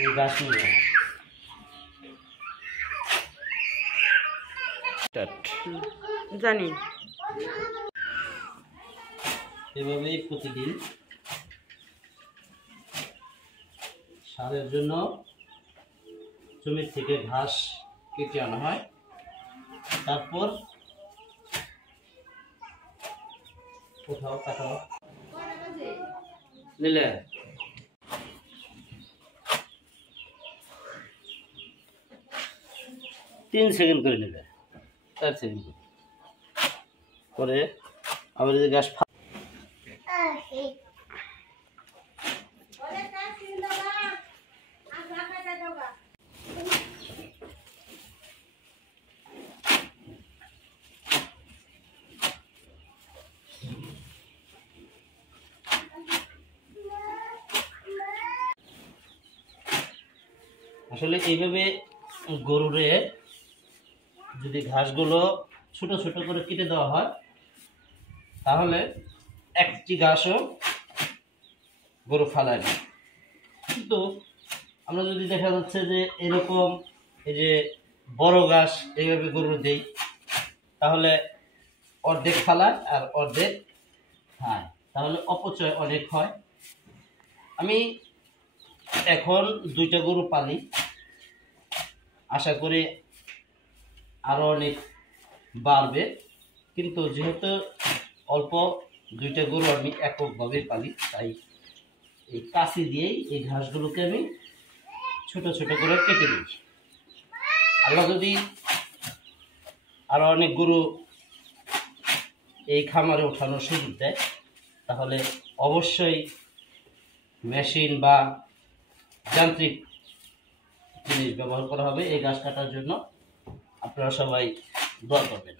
এই গাছ নিয়ে জানি এভাবেই প্রতিদিন সারের জন্য জমির থেকে ঘাস কেটে আনা হয়, তারপর কোথাও কাটা নিলে 3 সেকেন্ড করে নেবে, 4 সেকেন্ড করে আবার যে ঘাস আসলে এইভাবে গরুরে যদি ঘাসগুলো ছোট ছোট করে কেটে দেওয়া হয় তাহলে একটি ঘাসও গরু ফালায় না। কিন্তু আমরা যদি দেখা যাচ্ছে যে এরকম এই যে বড় ঘাস এইভাবে গরু দেই তাহলে অর্ধেক ফালায় আর অর্ধেক খায়, তাহলে অপচয় অনেক হয়। আমি এখন 2টা গরু পালি, আশা করি আরো অনেক বাড়বে, কিন্তু যেহেতু অল্প 2টা গরু আমি এককভাবে পালি তাই এই কাঁচি দিয়েই এই ঘাসগুলোকে আমি ছোট ছোট করে কেটে দিই। আল্লাহ যদি আরো অনেক গরু এই খামারে ওঠানোর সুযোগ দেয় তাহলে অবশ্যই মেশিন বা যান্ত্রিক জিনিস ব্যবহার করা হবে এই ঘাস কাটার জন্য। আপনারা সবাই দোয়া করবেন।